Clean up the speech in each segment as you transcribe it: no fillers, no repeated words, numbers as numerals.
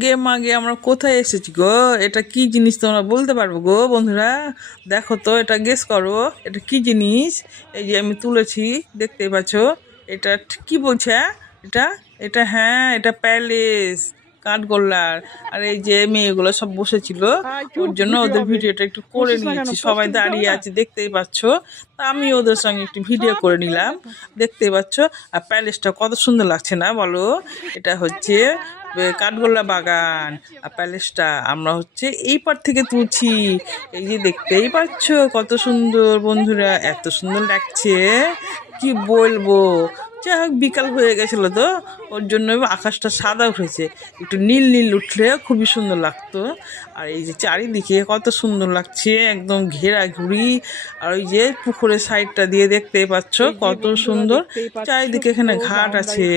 গে মাগে আমরা কোথায় এসেছি গো? এটা কি জিনিস তোমরা বলতে পারবো গো বন্ধুরা? দেখো তো, এটা গেস করো, এটা কি জিনিস? এই যে আমি তুলেছি, দেখতেই পাচ্ছ। এটা কি বলছে? এটা এটা হ্যাঁ, এটা প্যালেস, কাঠগোল্লার। আর এই যে মেয়েগুলো সব বসেছিল, ওর জন্য ওদের ভিডিওটা একটু করে নিয়েছি। সবাই দাঁড়িয়ে আছে, দেখতেই পাচ্ছ। তা আমি ওদের সঙ্গে একটু ভিডিও করে নিলাম, দেখতেই পাচ্ছ। আর প্যালেসটা কত সুন্দর লাগছে না বলো? এটা হচ্ছে কাঠগোল্লা বাগান। আর প্যালেসটা আমরা হচ্ছে এই পার থেকে তুলছি। এই যে দেখতেই পাচ্ছ কত সুন্দর বন্ধুরা, এত সুন্দর লাগছে কি বলবো। যাই হোক, বিকাল হয়ে গেছিলো তো, ওর জন্য আকাশটা সাদা উঠেছে, একটু নীল নীল উঠলে খুবই সুন্দর লাগতো। আর এই যে চারিদিকে কত সুন্দর লাগছে, একদম ঘেরা ঘুরি। আর ওই যে পুকুরের সাইডটা দিয়ে দেখতেই পাচ্ছ কত সুন্দর। চারিদিকে এখানে ঘাট আছে,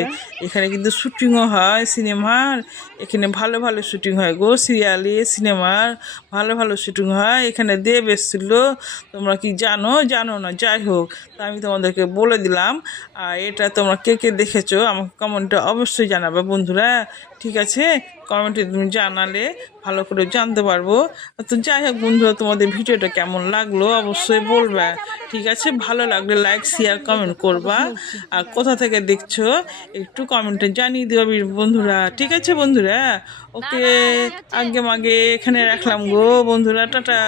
এখানে কিন্তু শুটিংও হয় সিনেমার। এখানে ভালো ভালো শুটিং হয় গো, সিরিয়ালে সিনেমার ভালো ভালো শুটিং হয়। এখানে দেব এসেছিল, তোমরা কি জানো জানো না, যাই হোক, তা আমি তোমাদেরকে বলে দিলাম। আর এটা তোমরা কে কে দেখেছো আমাকে কমেন্টে অবশ্যই জানাবে বন্ধুরা, ঠিক আছে? কমেন্টে তুমি জানালে ভালো করে জানতে পারবো। তো যাই হোক বন্ধুরা, তোমাদের ভিডিওটা কেমন লাগলো অবশ্যই বলবা, ঠিক আছে? ভালো লাগলে লাইক শেয়ার কমেন্ট করবা। আর কোথা থেকে দেখছো একটু কমেন্টে জানিয়ে দিও বন্ধুরা, ঠিক আছে বন্ধুরা? ওকে, আগে মাগে এখানে রাখলাম গো বন্ধুরা, টাটা।